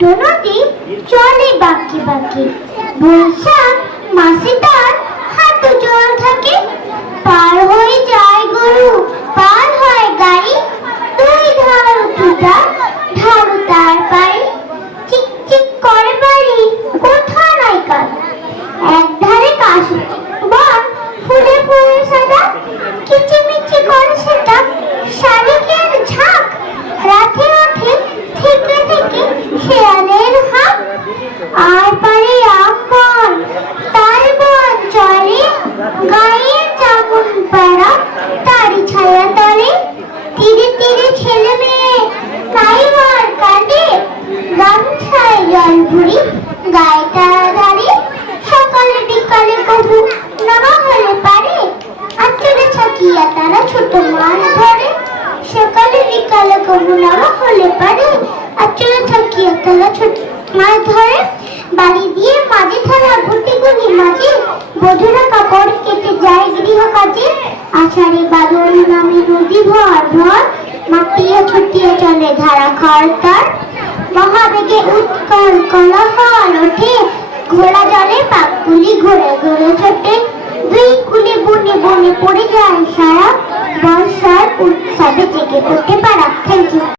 দুটো নদী চলে বাঁকে বাঁকে। বৈশাখ মাসে তার হাঁটু জল থাকে। পার হয়ে যায় গরু, পার হয় গাড়ি, দুই ধার উঠুটা ধারু তার পাড়ি। চিক চিক করে বাড়ি, কোথা নাই কাল। এক ধারে কাশ বন, ফুলে ফুলে সাদা, কিচিমিচি করে সেটা শালিকের ঝাঁক। রাতে রাতে থেকে থেকে শেয়ালের হাঁক। আর পারে আম বন, তাল বন চলে, গায়ে জামুন পাড়া তারি ছায়া তলে। তীরে তীরে ছেলে মেয়ে নাইবার কাঁদে, গামছায় জল ভরি গায়ে তারা ধারে। সকালে বিকালে কবু নামা হলে পারে, আঁচলে ছাকিয়া তারা ছোট মাছ ধরে। সকালে বিকালে কবু নামা হলে পারে, আঁচলে ছাকিয়া তারা ছোট মাছ ধরে। বাড়ি দিয়ে মাঝে থালা গুটি গুলি মাঝে, বধুরা কাপড় কেটে যায় গৃহ কাজে। আষাঢ়ে বাদল নামে নদী ভর ভর, মাটিয়া ছুটিয়া চলে ধারা খরতার। মহাবেগে উৎকল কোলাহল ওঠে, ঘোড়া জলে পাকগুলি ঘুরে ঘুরে ছোটে। দুই কুলে বনে বনে পড়ে যায় সারা, বর্ষার উৎসবে জেগে ওঠে পাড়া। Thank you.